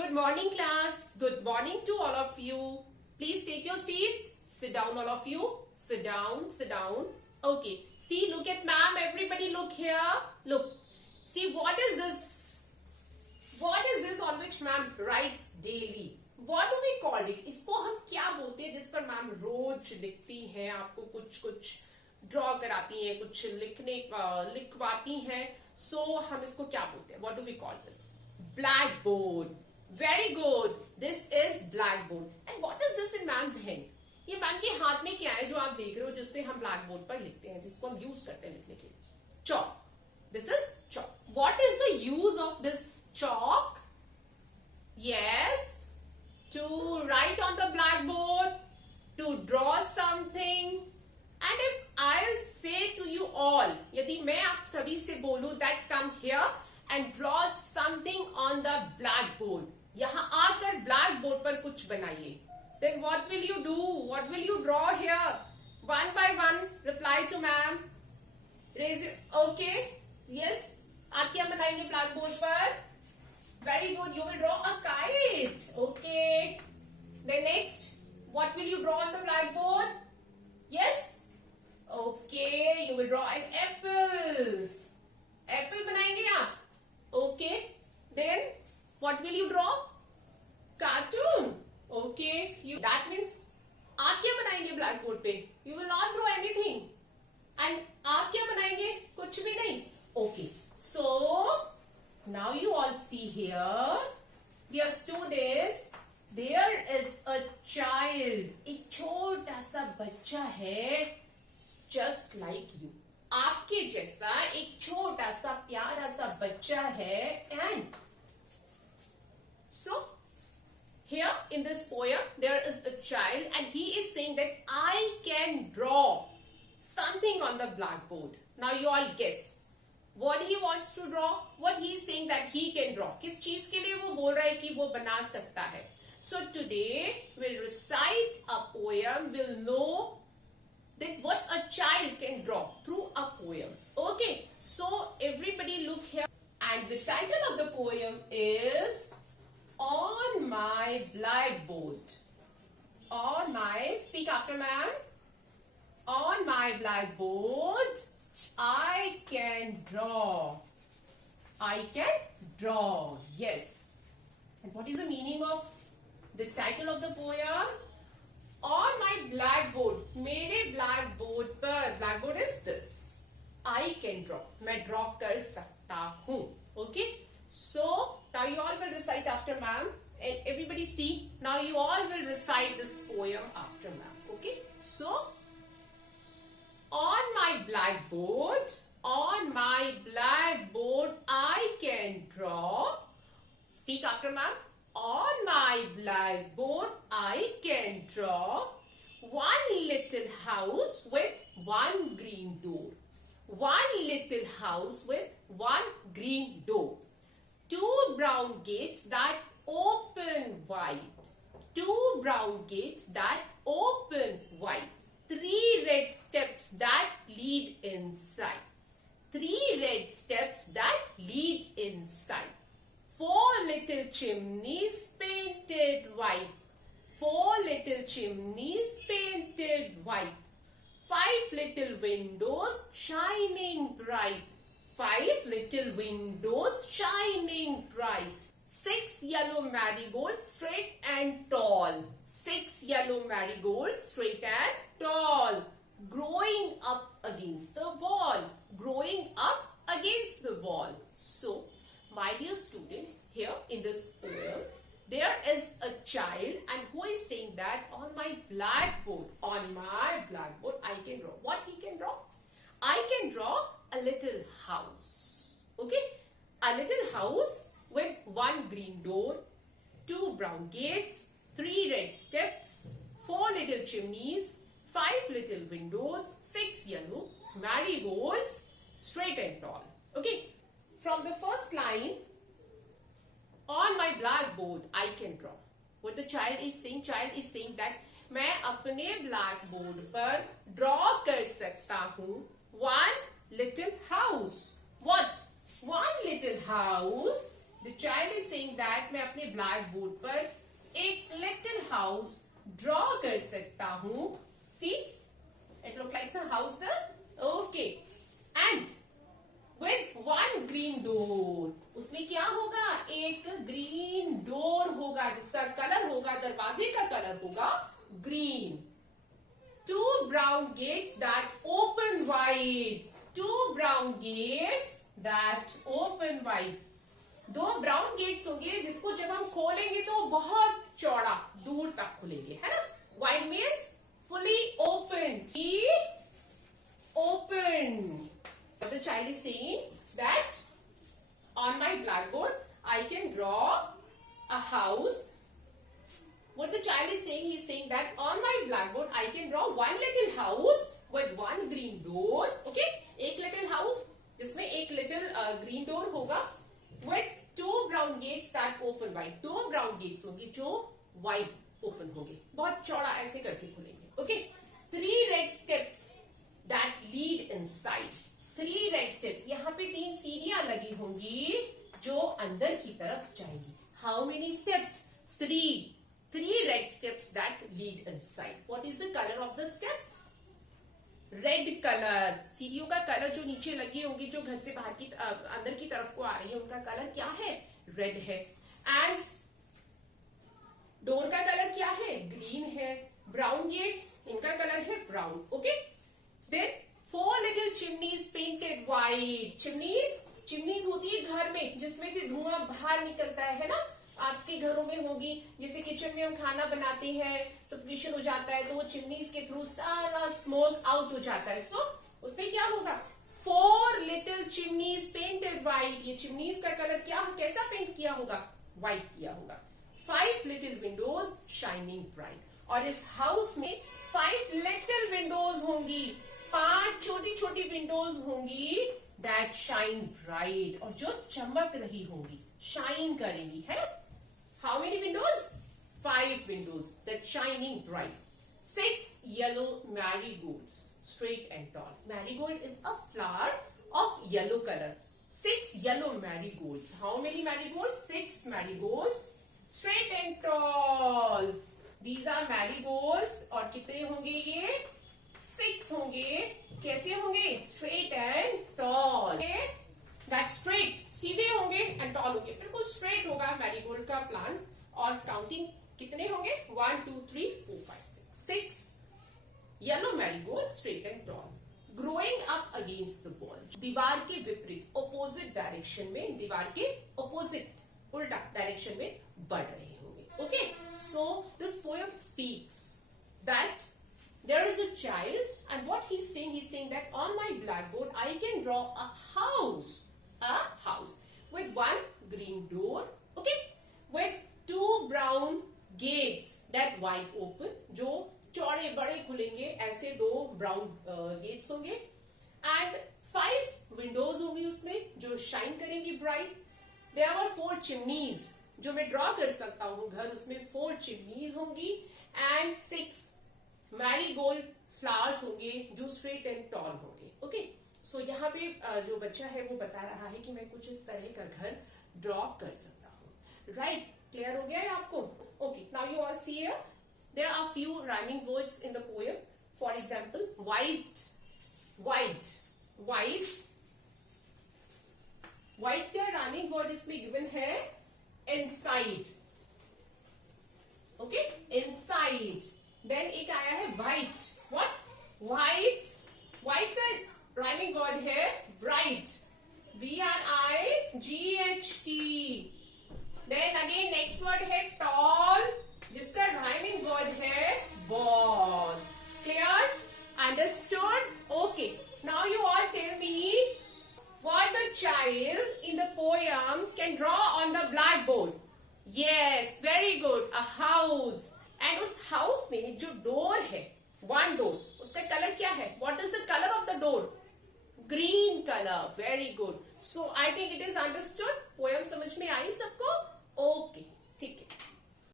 Good morning, class. Good morning to all of you. Please take your seat. Sit down, all of you. Sit down, sit down. Okay. See, look at ma'am. Everybody look here. Look. See, what is this? What is this on which ma'am writes daily? What do we call it? इसको हम क्या बोलते हैं जिस पर ma'am रोज लिखती हैं, आपको कुछ कुछ ड्रॉ कराती हैं, कुछ लिखवाती हैं. So हम इसको क्या बोलते हैं? What do we call this? Blackboard. Very good. This is blackboard. And what is this in ma'am's hand? ये मैम के हाथ में क्या है जो आप देख रहे हो जिससे हम ब्लैक बोर्ड पर लिखते हैं, जिसको हम यूज करते हैं लिखने के लिए? Chalk. This is chalk. What is the use of this chalk? Yes, to write on the blackboard, to draw something. And if I'll say to you all, यदि मैं आप सभी से बोलूं that come here and draw something on the blackboard, यहाँ आकर black board पर कुछ बनाइए, then what will you do? What will you draw here? One by one, reply to ma'am. Raise your, okay, yes. आप क्या बनाएंगे black board पर? Very good. You will draw a kite. Okay. Then next, what will you draw on the blackboard? Yes. Okay. You will draw an apple. Apple बनाएंगे आप? Okay. Then what will you draw? Cartoon. Okay. That means आप क्या बनाएंगे black board पे? You will not draw anything. And आप क्या बनाएंगे? कुछ भी नहीं. Okay. So now you all see here, dear students, there is a child. एक छोटा सा बच्चा है, just like you. आपके जैसा एक छोटा सा प्यारा सा बच्चा है. And so here in this poem there is a child and he is saying that I can draw something on the blackboard. Now you all guess what he wants to draw, what he is saying that he can draw. किस चीज के लिए वो बोल रहा है कि वो बना सकता है? So today we'll recite a poem. We'll know that what a child can draw through a poem. Okay, so everybody look here, and the title of the poem is On My Blackboard. On my, speak after ma'am. On my blackboard, I can draw. I can draw. Yes. And what is the meaning of the title of the poem? On my blackboard. मेरे blackboard पर, blackboard is this. I can draw. मैं draw कर सकता हूँ. Okay. So now you all will recite after ma'am. And everybody see. Now you all will recite this poem after ma'am. Okay. So on my blackboard, I can draw. Speak after ma'am. On my blackboard, I can draw one little house with one green door. One little house with one green door. Two brown gates that open wide. Two brown gates that open wide. Three red steps that lead inside. Three red steps that lead inside. Four little chimneys painted white. Four little chimneys painted white. Five little windows shining bright. Five little windows shining bright. Six yellow marigolds straight and tall. Six yellow marigolds straight and tall. Growing up against the wall. Growing up against the wall. So, my dear students, here in this poem, there is a child and who is saying that on my blackboard, I can draw. What he can draw? I can draw a little house. Okay? A little house with one green door, two brown gates, three red steps, four little chimneys, five little windows, six yellow marigolds, straight and tall. Okay? From the first line, on my blackboard, I can draw. What the child is saying that मैं अपने blackboard पर draw कर सकता हूँ one little house. What? One little house the child is saying that मैं अपने black board पर एक लिटिल हाउस ड्रॉ कर सकता हूं. See it look like a house ना. Okay and with one green door. उसमें क्या होगा? एक ग्रीन डोर होगा जिसका कलर होगा, दरवाजे का कलर होगा green. Two brown gates that open wide. Two brown gates that open wide. दो ब्राउन गेट्स होंगे जिसको जब हम खोलेंगे तो बहुत चौड़ा दूर तक खुलेंगे, है ना. Wide means fully open. Open. What the child is saying that on my blackboard I can draw a house. What the child is saying, he is saying that on my blackboard I can draw one little house with one green door. Okay, एक little house जिसमें एक little green door होगा with two brown gates that open wide. दो brown gates होंगे जो wide open होंगे, बहुत चौड़ा ऐसे करके खुलेंगे. Okay, three red steps that lead inside. Three red steps. यहाँ पे 3 सीढ़ियां लगी होंगी जो अंदर की तरफ जाएंगी. How many steps? 3. 3 red steps that lead inside. What is the color of the steps? Red color. सीढ़ियों का कलर जो नीचे लगी होंगी, जो घर से बाहर की अंदर की तरफ को आ रही है, उनका कलर क्या है? रेड है. एंड डोर का कलर क्या है? ग्रीन है. ब्राउन गेट्स, इनका कलर है brown. Okay. Then 4 little chimneys painted white. Chimneys होती है घर में जिसमें से धुआं बाहर निकलता है ना. आपके घरों में होगी, जैसे किचन में हम खाना बनाते हैं, सफिशिएंट हो जाता है तो वो चिमनीज के थ्रू सारा स्मोक आउट हो जाता है. सो उसमें क्या होगा? 4 little chimneys painted white. ये चिमनीज का कलर क्या, कैसा पेंट किया होगा? व्हाइट किया होगा. 5 little windows shining bright. और इस हाउस में 5 little windows होंगी, 5 छोटी छोटी विंडोज होंगी that shine bright. और जो चमक रही होंगी, शाइन करेंगी, है. How many windows? 5 windows that shining bright. 6 yellow marigolds, straight and tall. Marigold is a flower of yellow color. 6 yellow marigolds. How many marigolds? 6 marigolds, straight and tall. These are marigolds. और कितने होंगे ये? 6 होंगे. कैसे होंगे? Straight and tall. Okay? That straight, सीधे होंगे and tall होंगे. बिल्कुल स्ट्रेट होगा मैरीगोल्ड का प्लांट. और काउंटिंग कितने होंगे? 1 2 3 4 5 6 yellow marigold, straight and tall. Growing up against the wall. दीवार के विपरीत, ऑपोजिट डायरेक्शन में, दीवार के ऑपोजिट, उल्टा डायरेक्शन में बढ़ रहे होंगे. Okay. So this poem speaks that there is a child, and what he's saying that on my blackboard I can draw a house with one green door, okay, with 2 brown gates that wide open, जो चौड़े बड़े खुलेंगे, ऐसे 2 brown gates होंगे. and 5 windows होंगी उसमें जो shine करेंगी bright. there are 4 chimneys जो मैं ड्रॉ कर सकता हूँ घर, उसमें 4 chimneys होंगी. and 6 मैरीगोल्ड फ्लावर्स होंगे जो स्ट्रेट एंड टॉल होंगे. ओके. सो यहाँ पे जो बच्चा है वो बता रहा है कि मैं कुछ इस तरह का घर ड्रॉ कर सकता हूँ. राइट. क्लियर हो गया है आपको? Okay. Now you all see here there are few rhyming words in the poem. For example white. का राइमिंग वर्ड इसमें गिवन है inside. ओके. inside. देन एक आया है white. what? white का राइमिंग वर्ड है bright. BRIGHT. Then again next word है tall, जिसका राइमिंग वर्ड है ball. Clear? Understood? Okay. Now you all tell me what the child in the poem can draw on the blackboard. Yes, very good. A house. And उस house में जो door है, 1 door, उसका colour क्या है? What is the colour of the door? Green colour. Very good. So I think it is understood. Poem समझ में आई सबको? ओके. ठीक है.